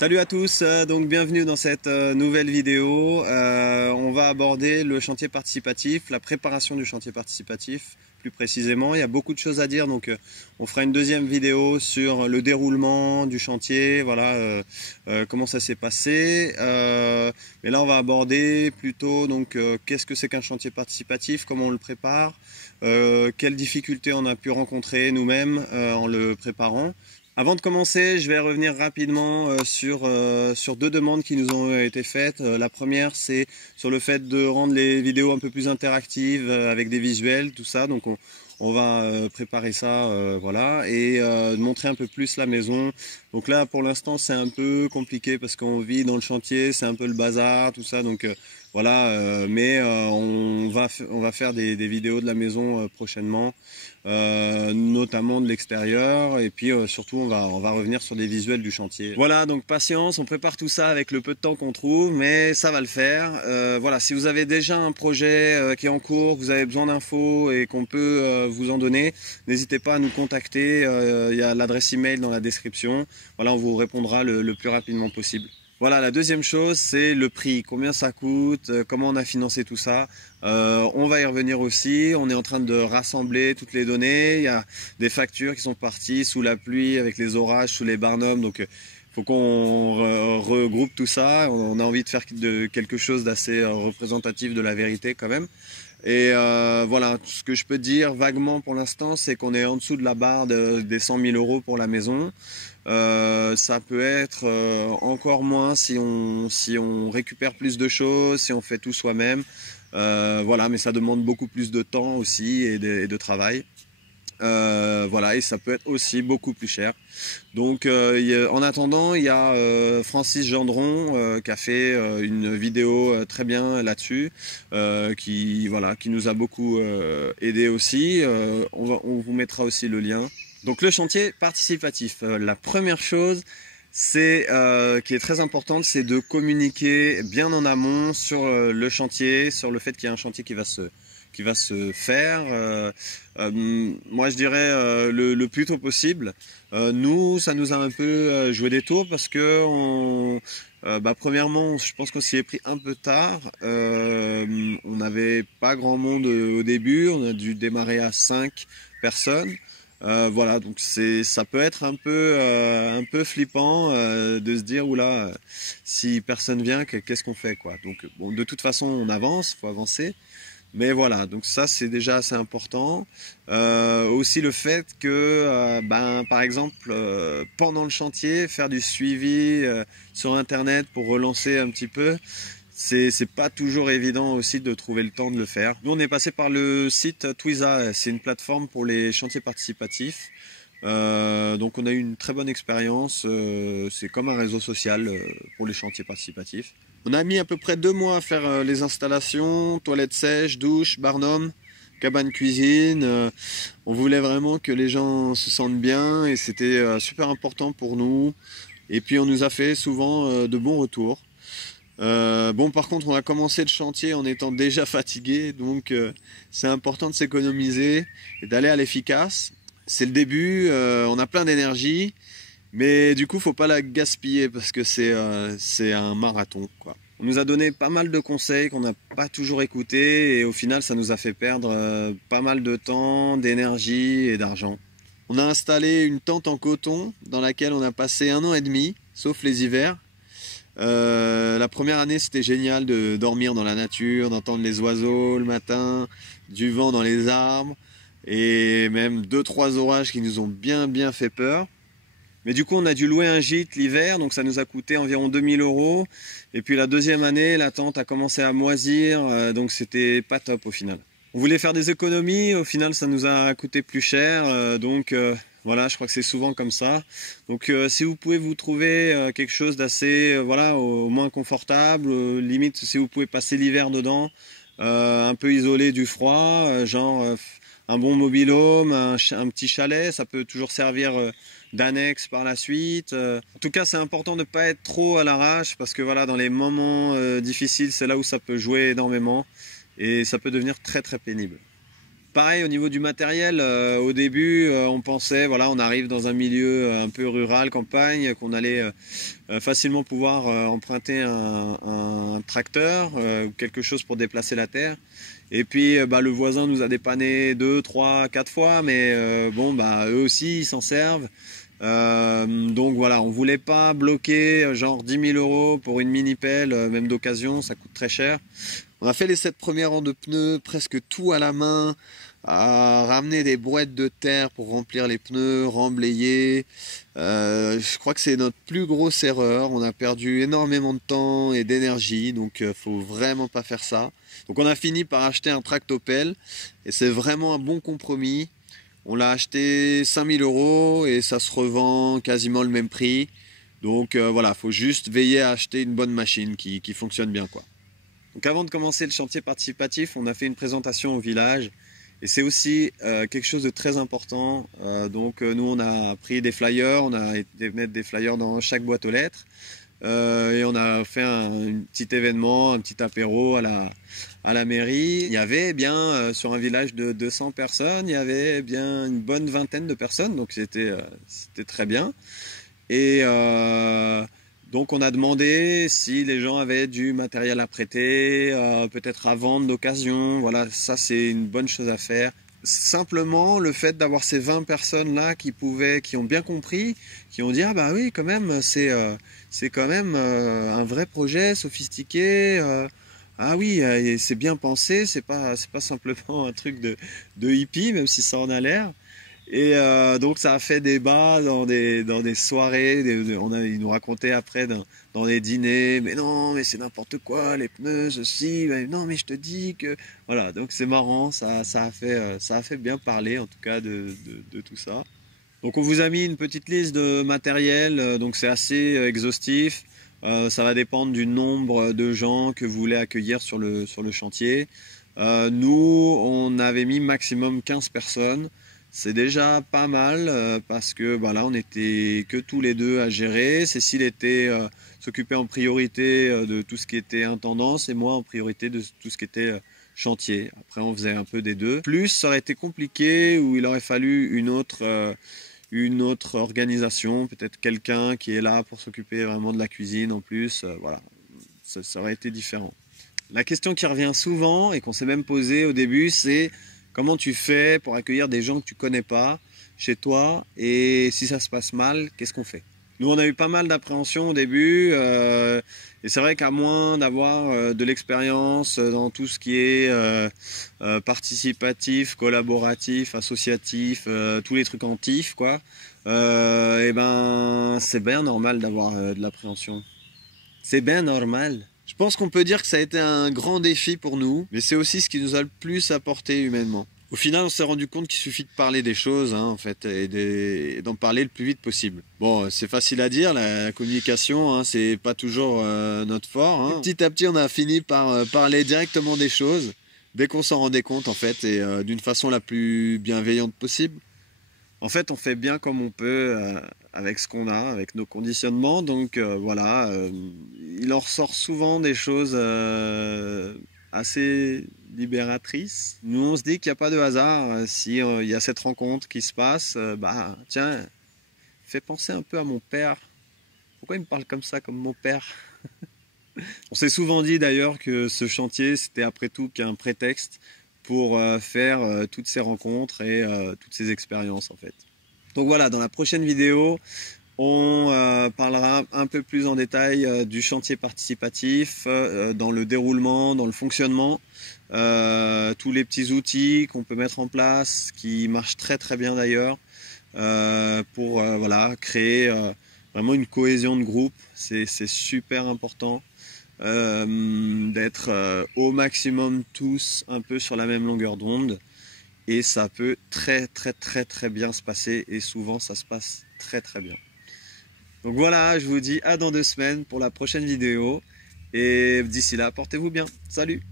Salut à tous, donc bienvenue dans cette nouvelle vidéo. On va aborder le chantier participatif, la préparation du chantier participatif plus précisément. Il y a beaucoup de choses à dire, donc on fera une deuxième vidéo sur le déroulement du chantier, voilà, comment ça s'est passé. Mais là on va aborder plutôt donc qu'est-ce que c'est qu'un chantier participatif, comment on le prépare, quelles difficultés on a pu rencontrer nous-mêmes en le préparant. Avant de commencer, je vais revenir rapidement sur deux demandes qui nous ont été faites. La première, c'est sur le fait de rendre les vidéos un peu plus interactives avec des visuels, tout ça. Donc on va préparer ça, voilà, et de montrer un peu plus la maison. Donc là, pour l'instant, c'est un peu compliqué parce qu'on vit dans le chantier, c'est un peu le bazar, tout ça. Donc voilà, mais on va faire des vidéos de la maison prochainement. Notamment de l'extérieur, et puis surtout on va revenir sur des visuels du chantier. Voilà, donc patience, on prépare tout ça avec le peu de temps qu'on trouve, mais ça va le faire. Voilà, si vous avez déjà un projet qui est en cours, vous avez besoin d'infos et qu'on peut vous en donner, n'hésitez pas à nous contacter, il y a l'adresse email dans la description. Voilà, on vous répondra le plus rapidement possible. Voilà, la deuxième chose, c'est le prix. Combien ça coûte, comment on a financé tout ça. On va y revenir aussi. On est en train de rassembler toutes les données. Il y a des factures qui sont parties sous la pluie, avec les orages, sous les barnums. Donc, il faut qu'on regroupe tout ça. On a envie de faire quelque chose d'assez représentatif de la vérité quand même. Et voilà, ce que je peux dire vaguement pour l'instant, c'est qu'on est en dessous de la barre des 100 000 € pour la maison. Ça peut être encore moins si on récupère plus de choses, si on fait tout soi-même. Voilà, mais ça demande beaucoup plus de temps aussi et de travail. Voilà, et ça peut être aussi beaucoup plus cher. Donc en attendant, il y a Francis Gendron qui a fait une vidéo très bien là-dessus, qui nous a beaucoup aidé aussi. On vous mettra aussi le lien. Donc le chantier participatif, la première chose qui est très importante, c'est de communiquer bien en amont sur le chantier, sur le fait qu'il y a un chantier qui va se faire. Moi je dirais le plus tôt possible. Nous, ça nous a un peu joué des tours parce que premièrement, je pense qu'on s'y est pris un peu tard. On n'avait pas grand monde au début, on a dû démarrer à 5 personnes. Voilà, donc ça peut être un peu flippant de se dire oula, si personne vient, qu'est-ce qu'on fait quoi. Donc bon, de toute façon on avance, faut avancer. Mais voilà, donc ça c'est déjà assez important. Aussi le fait que, par exemple, pendant le chantier, faire du suivi sur Internet pour relancer un petit peu, c'est pas toujours évident aussi de trouver le temps de le faire. Nous on est passé par le site Twiza, c'est une plateforme pour les chantiers participatifs. Donc on a eu une très bonne expérience, c'est comme un réseau social pour les chantiers participatifs. On a mis à peu près 2 mois à faire les installations, toilettes sèches, douche, barnum, cabane cuisine. On voulait vraiment que les gens se sentent bien et c'était super important pour nous. Et puis on nous a fait souvent de bons retours. Bon, par contre on a commencé le chantier en étant déjà fatigué, donc c'est important de s'économiser et d'aller à l'efficace. C'est le début, on a plein d'énergie, mais du coup faut pas la gaspiller parce que c'est un marathon quoi. On nous a donné pas mal de conseils qu'on n'a pas toujours écoutés et au final ça nous a fait perdre pas mal de temps, d'énergie et d'argent. On a installé une tente en coton dans laquelle on a passé 1 an et demi, sauf les hivers. La première année c'était génial de dormir dans la nature, d'entendre les oiseaux le matin, du vent dans les arbres et même 2-3 orages qui nous ont bien fait peur. Mais du coup on a dû louer un gîte l'hiver, donc ça nous a coûté environ 2 000 €. Et puis la deuxième année la tente a commencé à moisir, donc c'était pas top au final. On voulait faire des économies, au final ça nous a coûté plus cher, voilà, je crois que c'est souvent comme ça. Donc si vous pouvez vous trouver quelque chose d'assez voilà, au moins confortable, limite si vous pouvez passer l'hiver dedans, un peu isolé du froid, un bon mobil-home, un petit chalet, ça peut toujours servir d'annexe par la suite. En tout cas c'est important de ne pas être trop à l'arrache parce que voilà, dans les moments difficiles c'est là où ça peut jouer énormément et ça peut devenir très pénible. Pareil au niveau du matériel, au début on pensait, voilà, on arrive dans un milieu un peu rural, campagne, qu'on allait facilement pouvoir emprunter un tracteur ou quelque chose pour déplacer la terre. Et puis le voisin nous a dépanné 2, 3, 4 fois, mais bon eux aussi ils s'en servent. Donc voilà, on voulait pas bloquer genre 10 000 € pour une mini pelle, même d'occasion, ça coûte très cher. On a fait les 7 premiers rangs de pneus, presque tout à la main, à ramener des brouettes de terre pour remplir les pneus, remblayer. Je crois que c'est notre plus grosse erreur. On a perdu énormément de temps et d'énergie, donc faut vraiment pas faire ça. Donc on a fini par acheter un tractopelle et c'est vraiment un bon compromis. On l'a acheté 5 000 € et ça se revend quasiment le même prix. Donc voilà, faut juste veiller à acheter une bonne machine qui fonctionne bien, quoi. Donc avant de commencer le chantier participatif, on a fait une présentation au village et c'est aussi quelque chose de très important. Nous on a pris des flyers, on a été mettre des flyers dans chaque boîte aux lettres et on a fait un petit événement, un petit apéro à la mairie. Il y avait bien sur un village de 200 personnes, il y avait bien une bonne vingtaine de personnes, donc c'était très bien. Et donc on a demandé si les gens avaient du matériel à prêter, peut-être à vendre d'occasion. Voilà, ça c'est une bonne chose à faire. Simplement le fait d'avoir ces 20 personnes là qui ont bien compris, qui ont dit ah bah oui quand même c'est quand même un vrai projet sophistiqué. Ah oui, c'est bien pensé, c'est pas simplement un truc de hippie, même si ça en a l'air. Et donc ça a fait débat dans des soirées, ils nous racontaient après dans les dîners, mais non, mais c'est n'importe quoi, les pneus, ceci, mais non, mais je te dis que... Voilà, donc c'est marrant, ça a fait bien parler en tout cas de tout ça. Donc on vous a mis une petite liste de matériel, donc c'est assez exhaustif. Ça va dépendre du nombre de gens que vous voulez accueillir sur le chantier. Nous, on avait mis maximum 15 personnes. C'est déjà pas mal parce que là on était que tous les deux à gérer. Cécile s'occupait en priorité de tout ce qui était intendance et moi en priorité de tout ce qui était chantier. Après on faisait un peu des deux. Plus ça aurait été compliqué où il aurait fallu une autre organisation, peut-être quelqu'un qui est là pour s'occuper vraiment de la cuisine en plus. Voilà, ça aurait été différent. La question qui revient souvent et qu'on s'est même posée au début, c'est comment tu fais pour accueillir des gens que tu connais pas chez toi et si ça se passe mal, qu'est-ce qu'on fait? Nous, on a eu pas mal d'appréhension au début et c'est vrai qu'à moins d'avoir de l'expérience dans tout ce qui est participatif, collaboratif, associatif, tous les trucs en TIF, quoi, et c'est bien normal d'avoir de l'appréhension. C'est bien normal. Je pense qu'on peut dire que ça a été un grand défi pour nous, mais c'est aussi ce qui nous a le plus apporté humainement. Au final, on s'est rendu compte qu'il suffit de parler des choses, en fait, et d'en parler le plus vite possible. Bon, c'est facile à dire, la communication, c'est pas toujours notre fort. Petit à petit, on a fini par parler directement des choses, dès qu'on s'en rendait compte, en fait, et d'une façon la plus bienveillante possible. En fait, on fait bien comme on peut avec ce qu'on a, avec nos conditionnements. Donc voilà, il en ressort souvent des choses assez libératrices. Nous, on se dit qu'il n'y a pas de hasard. Si il y a cette rencontre qui se passe, tiens, fait penser un peu à mon père. Pourquoi il me parle comme ça, comme mon père? On s'est souvent dit d'ailleurs que ce chantier, c'était après tout qu'un prétexte pour faire toutes ces rencontres et toutes ces expériences en fait. Donc voilà, dans la prochaine vidéo, on parlera un peu plus en détail du chantier participatif, dans le déroulement, dans le fonctionnement, tous les petits outils qu'on peut mettre en place, qui marchent très très bien d'ailleurs, pour voilà, créer vraiment une cohésion de groupe. C'est super important. D'être au maximum tous un peu sur la même longueur d'onde et ça peut très bien se passer et souvent ça se passe très bien. Donc voilà, je vous dis à dans 2 semaines pour la prochaine vidéo et d'ici là portez-vous bien, salut.